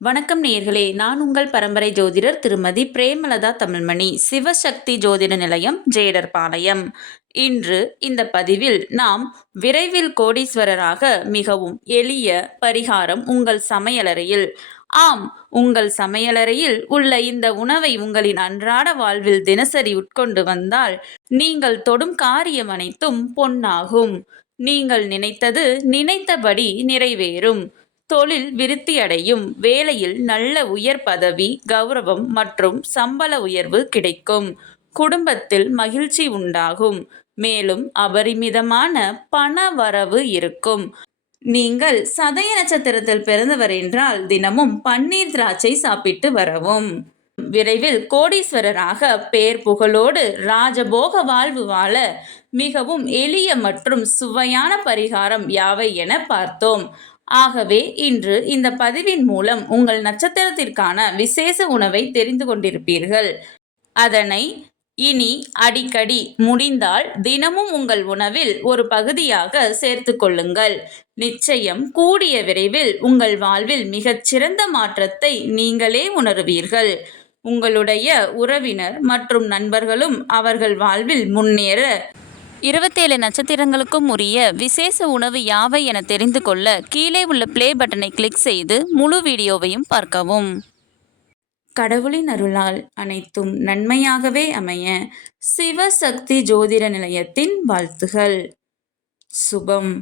வணக்கம் நேயர்களே, நான் உங்கள் பரம்பரை ஜோதிடர் திருமதி பிரேமலதா தமிழ்மணி, சிவசக்தி ஜோதிட நிலையம், ஜேடர்பாளையம். இன்று இந்த பதிவில் நாம் விரைவில் கோடீஸ்வரராக மிகவும் எளிய பரிகாரம் உங்கள் சமையலறையில். ஆம், உங்கள் சமையலறையில் உள்ள இந்த உணவை உங்களின் அன்றாட வாழ்வில் தினசரி உட்கொண்டு வந்தால் நீங்கள் தொடும் காரியம் அனைத்தும் பொன்னாகும். நீங்கள் நினைத்தது நினைத்தபடி நிறைவேறும். தொழில் விருத்தியடையும். வேலையில் நல்ல உயர் பதவி, கௌரவம் மற்றும் சம்பள உயர்வு கிடைக்கும். குடும்பத்தில் மகிழ்ச்சி உண்டாகும். மேலும் அபரிமிதமான பண வரவு இருக்கும். நீங்கள் சதய நட்சத்திரத்தில் பிறந்தவர் என்றால் தினமும் பன்னீர் திராட்சை சாப்பிட்டு வரவும். விரைவில் கோடீஸ்வரராக பேர் புகழோடு ராஜபோக வாழ்வு வாழ மிகவும் எளிய மற்றும் சுவையான பரிகாரம் யாவை என பார்த்தோம். ஆகவே இன்று இந்த பதிவின் மூலம் உங்கள் நட்சத்திரத்திற்கான விசேஷ உணவை தெரிந்து கொண்டிருப்பீர்கள். அதனை இனி அடிக்கடி முடிந்தால் தினமும் உங்கள் உணவில் ஒரு பகுதியாக சேர்த்து கொள்ளுங்கள். நிச்சயம் கூடிய விரைவில் உங்கள் வாழ்வில் மிகச்சிறந்த மாற்றத்தை நீங்களே உணருவீர்கள். உங்களுடைய உறவினர் மற்றும் நண்பர்களும் அவர்கள் வாழ்வில் முன்னேற 27 நட்சத்திரங்களுக்கும் உரிய விசேஷ உணவு யாவை என தெரிந்து கொள்ள கீழே உள்ள பிளே பட்டனை கிளிக் செய்து முழு வீடியோவையும் பார்க்கவும். கடவுளின் அருளால் அனைத்தும் நன்மையாகவே அமைய சிவசக்தி ஜோதிட நிலையத்தின் வாழ்த்துகள். சுபம்.